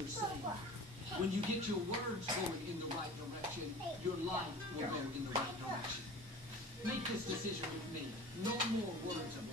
you're saying. When you get your words going in the right direction, your life will go in the right direction. Make this decision with me. No more words of